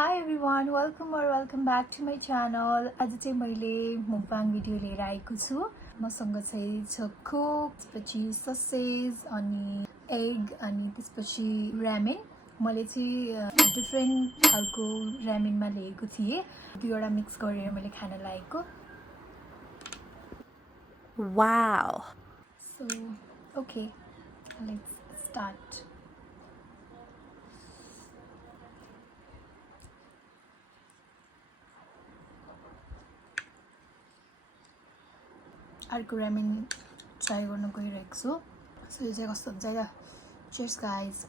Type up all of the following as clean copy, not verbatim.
Hi everyone, welcome back to my channel. आज चाहिँ मैले मुकबाङ भिडियो लिएर आएको छु. मसँग चाहिँ छ कोक, त्यसपछि ससेज अनि एग अनि त्यसपछि रामेन. मैले चाहिँ डिफरेन्ट खालको रामेनमा लिएको थिएँ. दुईवटा मिक्स गरेर मैले खान लागेको. Wow. So, okay, let's start. अर्को रामेन ट्राई गर्न गइरहेको छु. सो यो चाहिँ कस्तो हुन्छ त. Cheers guys.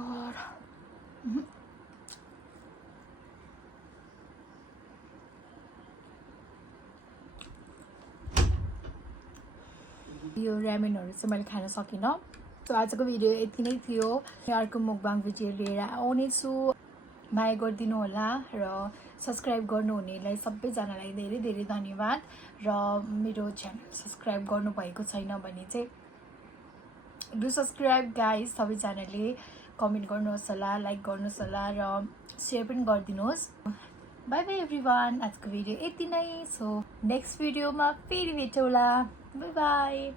God. यो रामेनहरु चाहिँ मैले खान सकिनँ. सो आजको भिडियो यति नै थियो. अर्को मुकबाङ भिडियो लिएर आउने छु. माया गरिदिनु होला र सब्स्क्राइब गर्नुहुनेलाई सबैजनालाई धेरै धेरै धन्यवाद. र मेरो च्यानल सब्स्क्राइब गर्नुभएको छैन भने चाहिँ डु सब्स्क्राइब गाइस. सबैजनाले कमेन्ट गर्नुहोस् होला, लाइक गर्नुहोस् होला र सेयर पनि गरिदिनुहोस्. By by everyone. आजको भिडियो यति नै. सो नेक्स्ट भिडियोमा फेरि भेटौँला. By by.